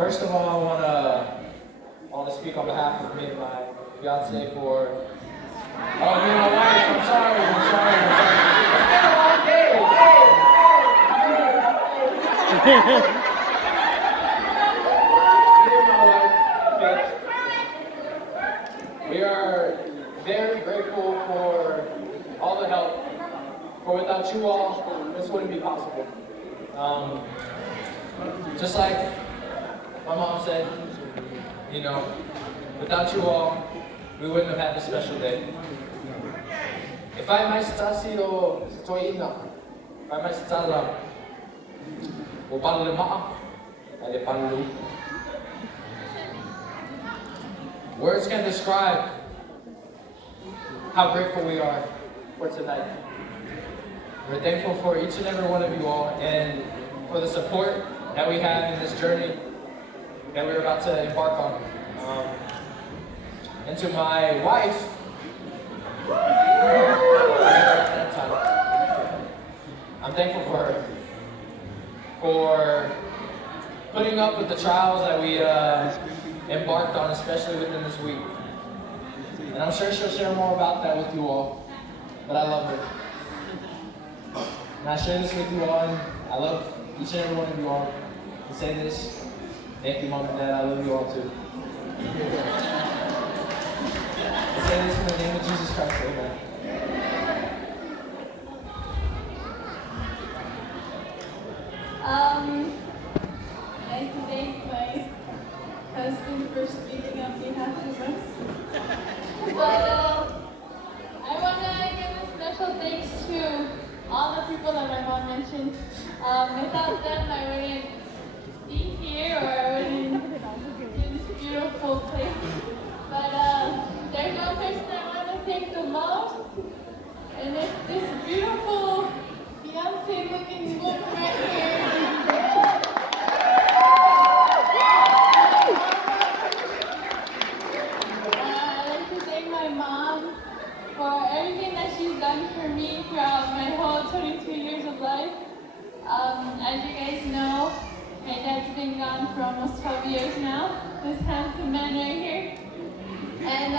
First of all, I want to speak on behalf of me and my fiance for. Oh, me and my wife. I'm sorry. It's been a long day. Me and my wife, Faith, we are very grateful for all the help. For without you all, this wouldn't be possible. Just like my mom said, you know, without you all, we wouldn't have had this special day. If I might sido toina, if I might sitala, upalu maa, ay palu. Words can describe how grateful we are for tonight. We're thankful for each and every one of you all and for the support that we have in this journey that we're about to embark on. And to my wife, I'm thankful for her, for putting up with the trials that we embarked on, especially within this week. And I'm sure she'll share more about that with you all, but I love her. And I share this with you all, and I love each and every one of you all. To say this, thank you, Mom and Dad, I love you all too. I say this in the name of Jesus Christ, amen. I thank my husband for speaking on behalf of us. But I want to give a special thanks to all the people that my mom mentioned. Without them, I wouldn't be here or I wouldn't be in this beautiful place. But there's one person I want to thank the most, and it's this beautiful Beyonce-looking woman right here. I'd like to thank my mom for everything that she's done for me throughout my whole 22 years of life. As you guys know, my dad's been gone for almost 12 years now, this handsome man right here. And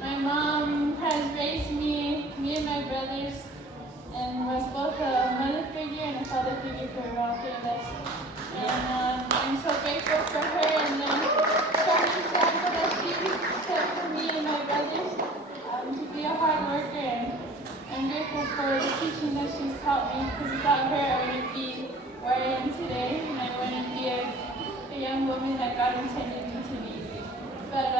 my mom has raised me and my brothers, and was both a mother figure and a father figure for all three of us. And I'm so grateful for her and the strong example that she set for me and my brothers to be a hard worker. And I'm grateful for the teaching that she's taught me, because without her I wouldn't be where I am today, and I wouldn't be a young woman that God intended me to be. But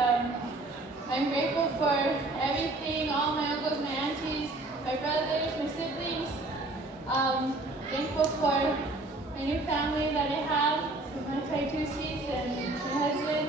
I'm grateful for everything, all my uncles, my aunties, my brothers, my siblings. Thankful for my new family that I have, with my Taitusis and my husband.